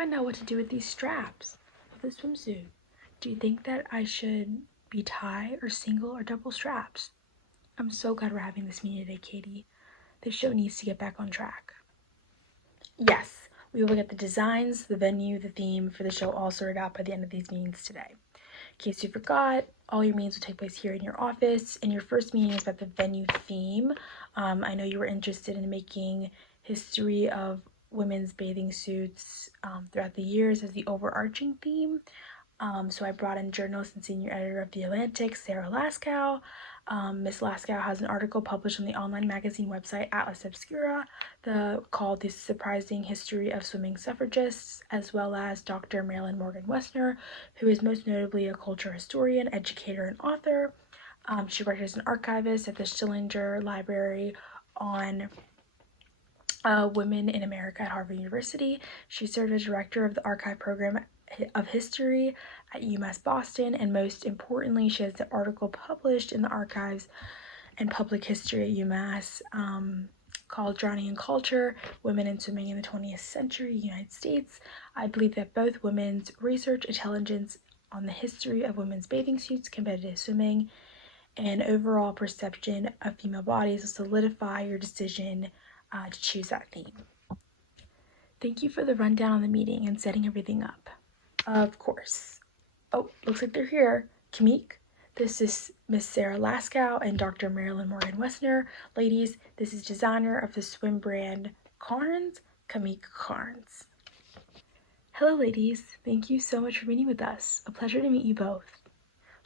find out what to do with these straps of the swimsuit. Do you think that I should be tie or single or double straps? I'm so glad we're having this meeting today, Katie. The show needs to get back on track. Yes, we will get the designs, the venue, the theme for the show all sorted out by the end of these meetings today. In case you forgot, all your meetings will take place here in your office, and your first meeting is about the venue theme. I know you were interested in making history of women's bathing suits throughout the years as the overarching theme. So I brought in journalist and senior editor of The Atlantic, Sarah Laskow. Miss Laskow has an article published on the online magazine website Atlas Obscura called The Surprising History of Swimming Suffragists, as well as Dr. Marilyn Morgan Wessner, who is most notably a culture historian, educator, and author. She worked as an archivist at the Schillinger Library on Women in America at Harvard University. She served as director of the archive program of history at UMass Boston, and most importantly, she has an article published in the archives and public history at UMass called Drowning in Culture, Women in Swimming in the 20th Century, United States. I believe that both women's research, intelligence on the history of women's bathing suits, competitive swimming, and overall perception of female bodies will solidify your decision to choose that theme. Thank you for the rundown on the meeting and setting everything up. Of course. Oh, looks like they're here. Kamik, this is Miss Sarah Laskow and Dr. Marilyn Morgan Wessner. Ladies, this is designer of the swim brand Karns, Camilla Karns. Hello, ladies. Thank you so much for meeting with us. A pleasure to meet you both.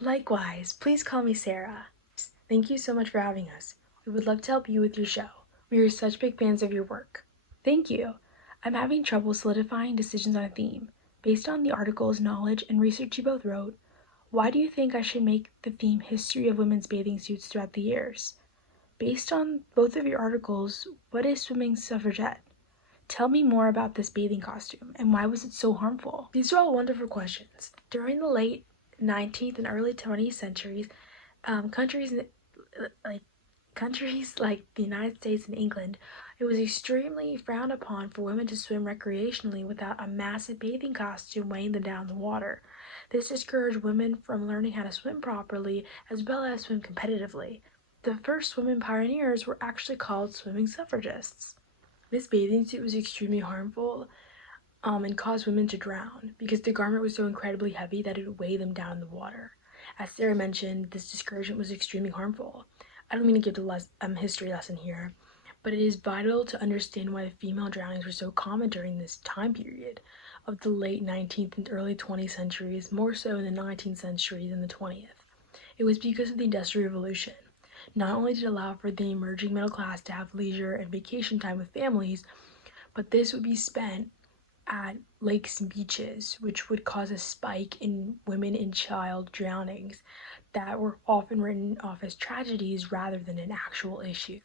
Likewise, please call me Sarah. Thank you so much for having us. We would love to help you with your show. We are such big fans of your work. Thank you. I'm having trouble solidifying decisions on a theme. Based on the articles, knowledge, and research you both wrote, why do you think I should make the theme History of Women's Bathing Suits throughout the years? Based on both of your articles, what is swimming suffragette? Tell me more about this bathing costume, and why was it so harmful? These are all wonderful questions. During the late 19th and early 20th centuries, countries like the United States and England, it was extremely frowned upon for women to swim recreationally without a massive bathing costume weighing them down in the water. This discouraged women from learning how to swim properly as well as swim competitively. The first women pioneers were actually called swimming suffragists. This bathing suit was extremely harmful and caused women to drown because the garment was so incredibly heavy that it would weigh them down in the water. As Sarah mentioned, this discouragement was extremely harmful. I don't mean to give the history lesson here, but it is vital to understand why the female drownings were so common during this time period of the late 19th and early 20th centuries, more so in the 19th century than the 20th. It was because of the Industrial Revolution. Not only did it allow for the emerging middle class to have leisure and vacation time with families, but this would be spent at lakes and beaches, which would cause a spike in women and child drownings that were often written off as tragedies rather than an actual issue.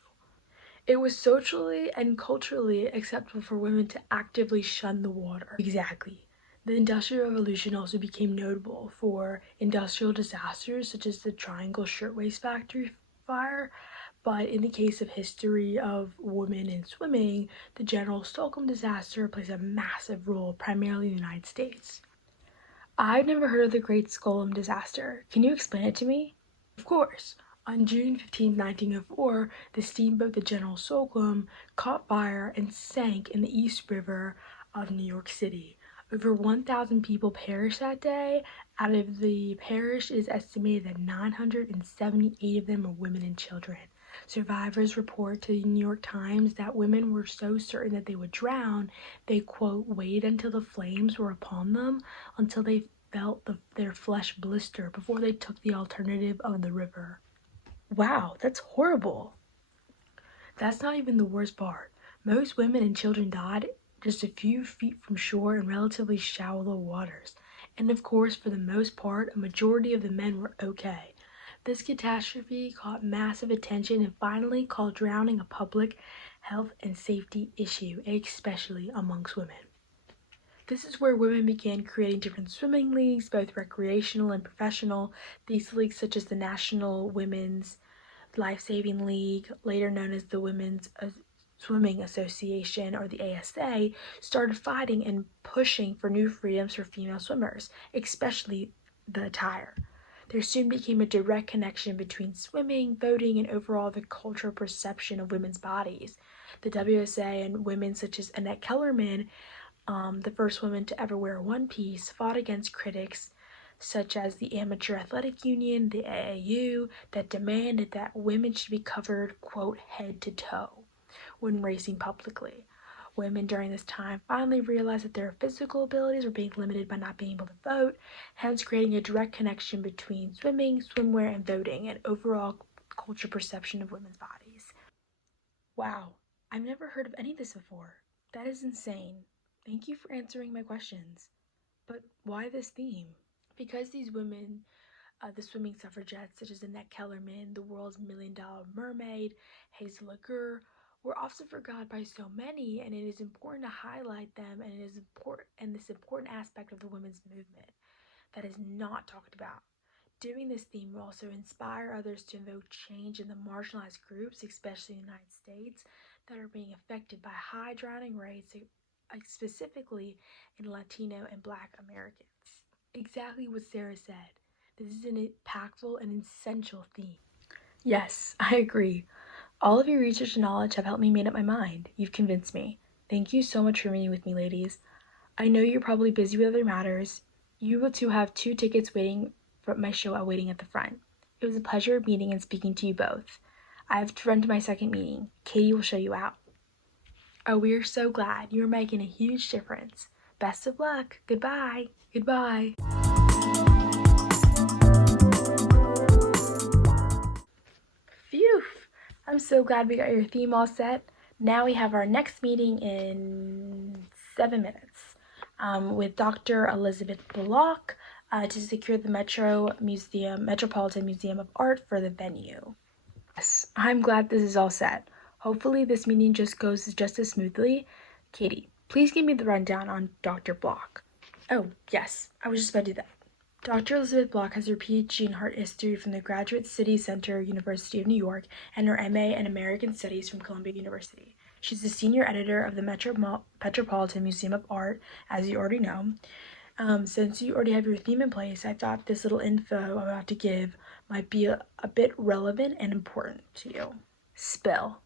It was socially and culturally acceptable for women to actively shun the water. Exactly. The Industrial Revolution also became notable for industrial disasters such as the Triangle Shirtwaist Factory fire, but in the case of history of women in swimming, the General Slocum disaster plays a massive role, primarily in the United States. I've never heard of the Great Slocum disaster. Can you explain it to me? Of course. On June 15, 1904, the steamboat the General Slocum caught fire and sank in the East River of New York City. Over 1,000 people perished that day. Out of the parish, it is estimated that 978 of them were women and children. Survivors report to the New York Times that women were so certain that they would drown, they, quote, waited until the flames were upon them, until they felt their flesh blister before they took the alternative of the river. Wow, that's horrible. That's not even the worst part. Most women and children died just a few feet from shore in relatively shallow waters. And of course, for the most part, a majority of the men were okay. This catastrophe caught massive attention and finally called drowning a public health and safety issue, especially amongst women. This is where women began creating different swimming leagues, both recreational and professional. These leagues, such as the National Women's Life-Saving League, later known as the Women's Swimming Association, or the ASA, started fighting and pushing for new freedoms for female swimmers, especially the attire. There soon became a direct connection between swimming, voting, and overall the cultural perception of women's bodies. The WSA and women such as Annette Kellerman, the first woman to ever wear a one piece, fought against critics such as the Amateur Athletic Union, the AAU, that demanded that women should be covered, quote, head to toe when racing publicly. Women during this time finally realized that their physical abilities were being limited by not being able to vote, hence creating a direct connection between swimming, swimwear, and voting, and overall culture perception of women's bodies. Wow, I've never heard of any of this before. That is insane. Thank you for answering my questions. But why this theme? Because these women, the swimming suffragettes such as Annette Kellerman, the world's $1 million mermaid, Hazel Lagur, were often forgotten by so many, and it is important to highlight them, and it is important and this important aspect of the women's movement that is not talked about. Doing this theme will also inspire others to invoke change in the marginalized groups, especially in the United States, that are being affected by high drowning rates, specifically in Latino and Black Americans. Exactly what Sarah said. This is an impactful and essential theme. Yes, I agree. All of your research and knowledge have helped me make up my mind. You've convinced me. Thank you so much for meeting with me, ladies. I know you're probably busy with other matters. You will too have 2 tickets waiting for my show waiting at the front. It was a pleasure meeting and speaking to you both. I have to run to my second meeting. Katie will show you out. Oh, we are so glad. You're making a huge difference. Best of luck. Goodbye. Goodbye. Phew! I'm so glad we got your theme all set. Now we have our next meeting in 7 minutes with Dr. Elizabeth Bullock to secure the Metropolitan Museum of Art for the venue. Yes, I'm glad this is all set. Hopefully this meeting goes just as smoothly. Katie, please give me the rundown on Dr. Block. Oh, yes, I was just about to do that. Dr. Elizabeth Block has her PhD in art history from the Graduate City Center, University of New York, and her MA in American Studies from Columbia University. She's the senior editor of the Metropolitan Museum of Art, as you already know. Since you already have your theme in place, I thought this little info I'm about to give might be a bit relevant and important to you. Spill.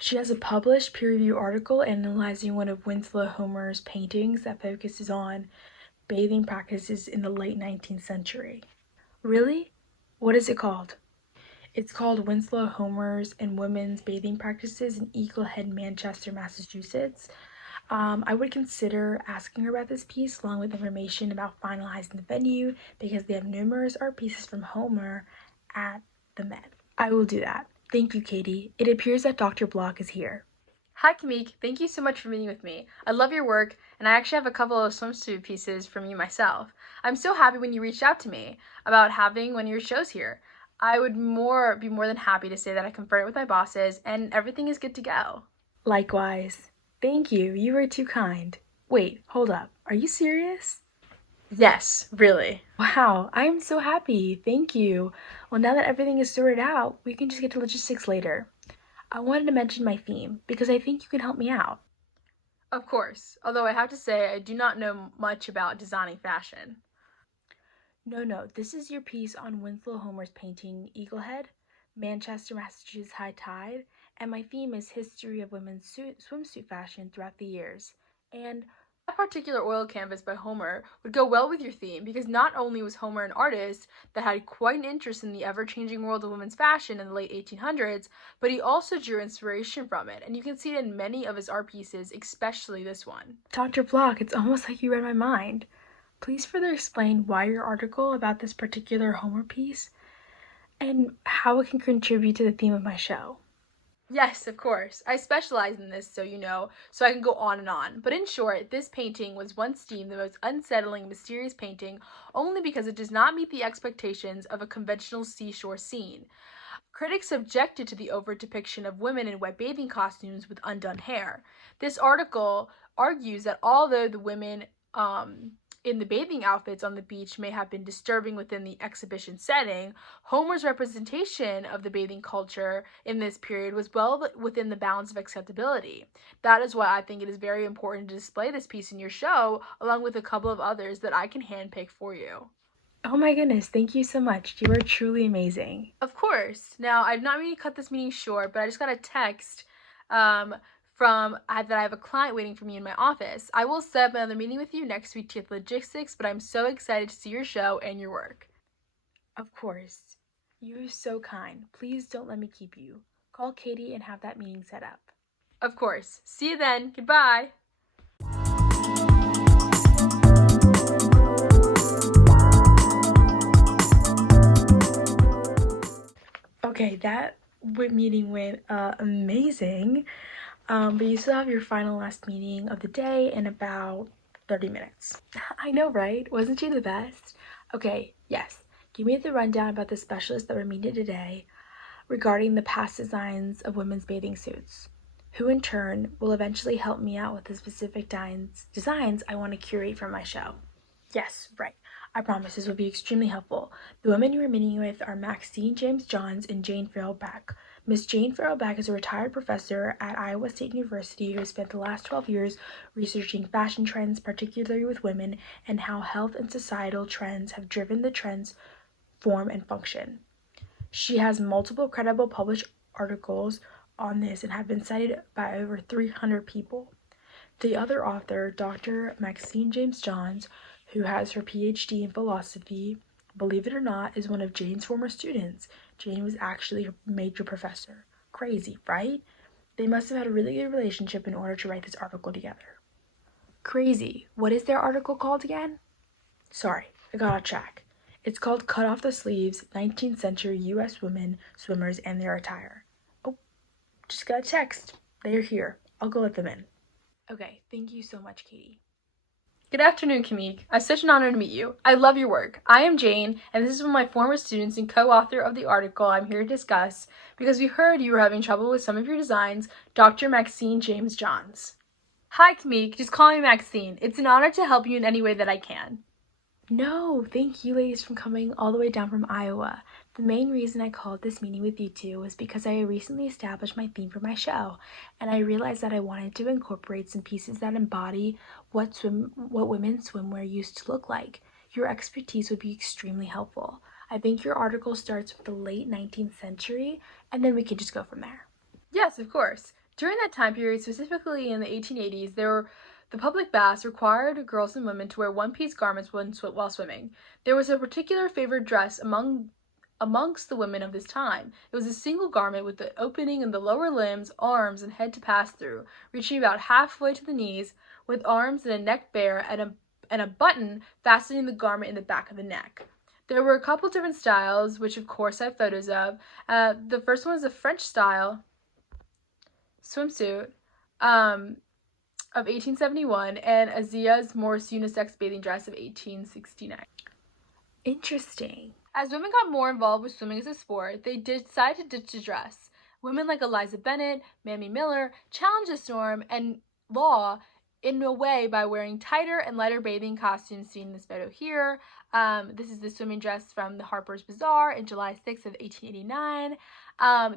She has a published peer-reviewed article analyzing one of Winslow Homer's paintings that focuses on bathing practices in the late 19th century. Really? What is it called? It's called Winslow Homer's and Women's Bathing Practices in Eagle Head, Manchester, Massachusetts. I would consider asking her about this piece along with information about finalizing the venue because they have numerous art pieces from Homer at the Met. I will do that. Thank you, Katie. It appears that Dr. Block is here. Hi, Camille. Thank you so much for meeting with me. I love your work, and I actually have a couple of swimsuit pieces from you myself. I'm so happy when you reached out to me about having one of your shows here. I would be more than happy to say that I conferred it with my bosses, and everything is good to go. Likewise. Thank you. You were too kind. Wait, hold up. Are you serious? Yes, really. Wow, I'm so happy. Thank you. Well, now that everything is sorted out, we can just get to logistics later. I wanted to mention my theme because I think you can help me out. Of course, although I have to say I do not know much about designing fashion. No, this is your piece on Winslow Homer's painting Eaglehead, Manchester, Massachusetts High Tide, and my theme is history of women's swimsuit fashion throughout the years. And that particular oil canvas by Homer would go well with your theme because not only was Homer an artist that had quite an interest in the ever-changing world of women's fashion in the late 1800s, but he also drew inspiration from it, and you can see it in many of his art pieces, especially this one. Dr. Block, it's almost like you read my mind. Please further explain why your article about this particular Homer piece and how it can contribute to the theme of my show. Yes, of course. I specialize in this, so you know, so I can go on and on. But in short, this painting was once deemed the most unsettling, mysterious painting only because it does not meet the expectations of a conventional seashore scene. Critics objected to the overt depiction of women in wet bathing costumes with undone hair. This article argues that although the women in the bathing outfits on the beach may have been disturbing within the exhibition setting, Homer's representation of the bathing culture in this period was well within the bounds of acceptability. That is why I think it is very important to display this piece in your show, along with a couple of others that I can handpick for you. Oh my goodness, thank you so much. You are truly amazing. Of course. Now, I'm not meaning to cut this meeting short, but I just got a text that I have a client waiting for me in my office. I will set up another meeting with you next week to get logistics, but I'm so excited to see your show and your work. Of course. You're so kind. Please don't let me keep you. Call Katie and have that meeting set up. Of course. See you then. Goodbye. Okay, that meeting went amazing. But you still have your final last meeting of the day in about 30 minutes. I know, right? Wasn't she the best? Okay, yes. Give me the rundown about the specialist that we're meeting today regarding the past designs of women's bathing suits, who in turn will eventually help me out with the specific designs I want to curate for my show. Yes, right. I promise this will be extremely helpful. The women you are meeting with are Maxine James Johns and Jane Farrell Beck. Miss Jane Farrell Beck is a retired professor at Iowa State University who has spent the last 12 years researching fashion trends, particularly with women, and how health and societal trends have driven the trends' form and function. She has multiple credible published articles on this and have been cited by over 300 people. The other author, Dr. Maxine James Johns, who has her PhD in philosophy, believe it or not, is one of Jane's former students. Jane was actually her major professor. Crazy, right? They must have had a really good relationship in order to write this article together. Crazy. What is their article called again? Sorry, I got off track. It's called Cut Off the Sleeves, 19th Century U.S. Women Swimmers and Their Attire. Oh, just got a text. They are here. I'll go let them in. Okay, thank you so much, Katie. Good afternoon, Camille. It's such an honor to meet you. I love your work. I am Jane, and this is one of my former students and co-author of the article I'm here to discuss because we heard you were having trouble with some of your designs, Dr. Maxine James Johns. Hi, Camille. Just call me Maxine. It's an honor to help you in any way that I can. No, thank you ladies for coming all the way down from Iowa. The main reason I called this meeting with you two was because I recently established my theme for my show, and I realized that I wanted to incorporate some pieces that embody what women's swimwear used to look like. Your expertise would be extremely helpful. I think your article starts with the late 19th century, and then we can just go from there. Yes, of course. During that time period, specifically in the 1880s, the public baths required girls and women to wear one-piece garments while swimming. There was a particular favored dress amongst the women of this time. It was a single garment with the opening in the lower limbs, arms, and head to pass through, reaching about halfway to the knees, with arms and a neck bare and a button fastening the garment in the back of the neck. There were a couple different styles, which of course I have photos of. The first one was a French style swimsuit of 1871 and Azia's Morse unisex bathing dress of 1869. Interesting. As women got more involved with swimming as a sport, they decided to ditch the dress. Women like Eliza Bennett, Mamie Miller challenged this norm and law in a way by wearing tighter and lighter bathing costumes seen in this photo here. This is the swimming dress from the Harper's Bazaar in July 6th of 1889.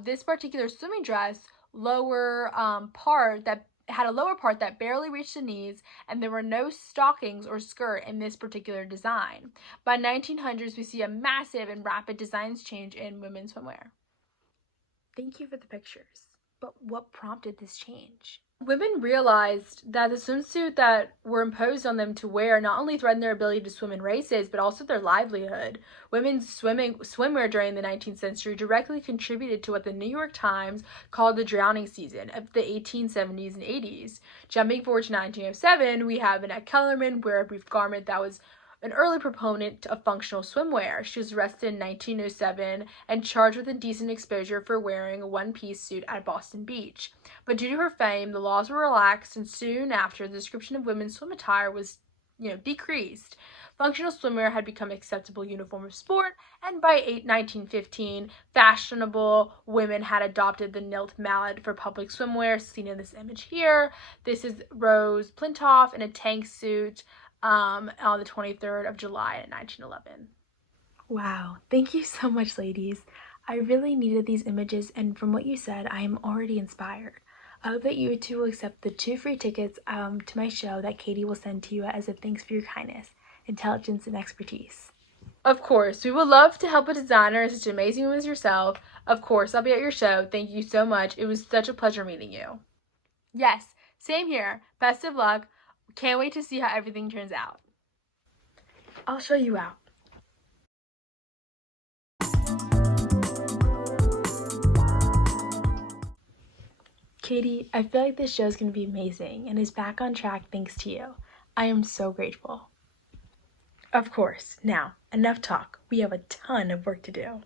This particular swimming dress lower part that had a lower part that barely reached the knees, and there were no stockings or skirt in this particular design. By 1900s, we see a massive and rapid designs change in women's swimwear. Thank you for the pictures. But what prompted this change? Women realized that the swimsuit that were imposed on them to wear not only threatened their ability to swim in races, but also their livelihood. Women's swimwear during the 19th century directly contributed to what the New York Times called the drowning season of the 1870s and 80s. Jumping forward to 1907, we have Annette Kellerman wear a brief garment that was an early proponent of functional swimwear. She was arrested in 1907 and charged with indecent exposure for wearing a one-piece suit at Boston Beach. But due to her fame, the laws were relaxed, and soon after, the description of women's swim attire was, decreased. Functional swimwear had become an acceptable uniform of sport, and by 1915, fashionable women had adopted the Nilt mallet for public swimwear, seen in this image here. This is Rose Plintoff in a tank suit, on the 23rd of July in 1911. Wow, thank you so much, ladies. I really needed these images, and from what you said, I am already inspired. I hope that you two will accept the 2 free tickets to my show that Katie will send to you as a thanks for your kindness, intelligence, and expertise. Of course, we would love to help a designer as such an amazing woman as yourself. Of course, I'll be at your show. Thank you so much. It was such a pleasure meeting you. Yes, same here. Best of luck. Can't wait to see how everything turns out. I'll show you out. Katie, I feel like this show is going to be amazing and is back on track thanks to you. I am so grateful. Of course, now, enough talk. We have a ton of work to do.